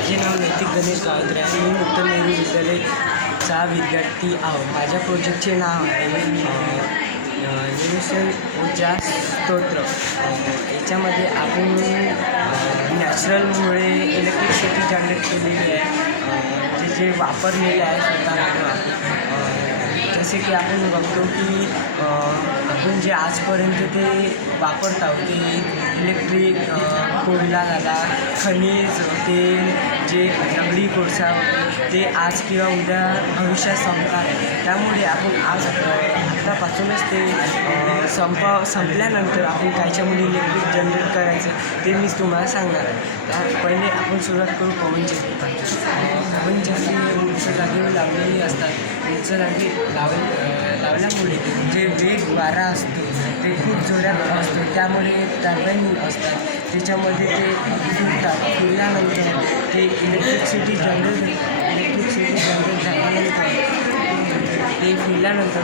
माझे नाव नैतिक गणेश गावत्रे आहे. मी मुक्त नेहरू विद्यालयाचा विद्यार्थी आहो. माझ्या प्रोजेक्टचे नाव आहे युनिव्हर्सल ऊर्जा स्तोत्र. याच्यामध्ये आपण नॅचरलमुळे इलेक्ट्रिसिटी जनरेट केलेली आहे, जे वापरलेले आहे स्वतः. जसे की आपण बघतो की आपण जे आजपर्यंत ते वापरत आहोत ते इलेक्ट्रिक कोयला झाला, खनिज तेल, जे दगडी कोळसा ते आज किंवा उद्या भविष्यात संपणार आहे. त्यामुळे आपण आत्तापासूनच ते संपल्यानंतर आपण कायच्यामुळे इलेक्ट्रिक जनरेट करायचं ते मी तुम्हाला सांगणार आहे. तर पहिले आपण सुरुवात करू पवन चक्की. पवन चक्की उंच जागेवर लावलेली असतात. उंच जागी लावल्यामुळे जे वेग वारा असतो ते खूप जोरात असतो, त्यामुळे टर्बाईन असतात त्याच्यामध्ये ते फिरल्यानंतर ते इलेक्ट्रिसिटी जनरेट झाल्यानंतर ते फिरल्यानंतर